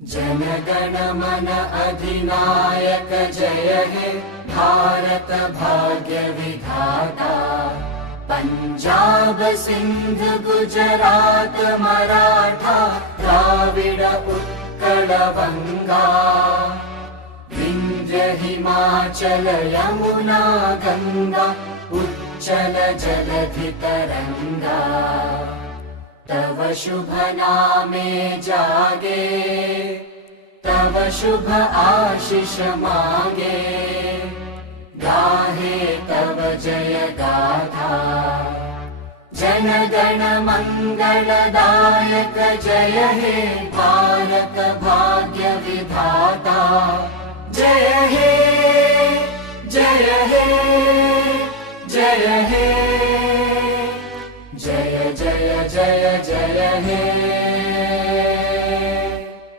जनगण मन अधिनायक जय हे भारत भाग्य विधाता। पंजाब सिंध गुजरात मराठा द्राविड उत्कल बंगा। विंध्य हिमाचल यमुना गंगा उच्चल जलधि तरंगा। तव शुभ नामे जागे तव शुभ आशीष मागे। गाहे तव जय गाथा जनगण मंगलदायक जय हे भारत।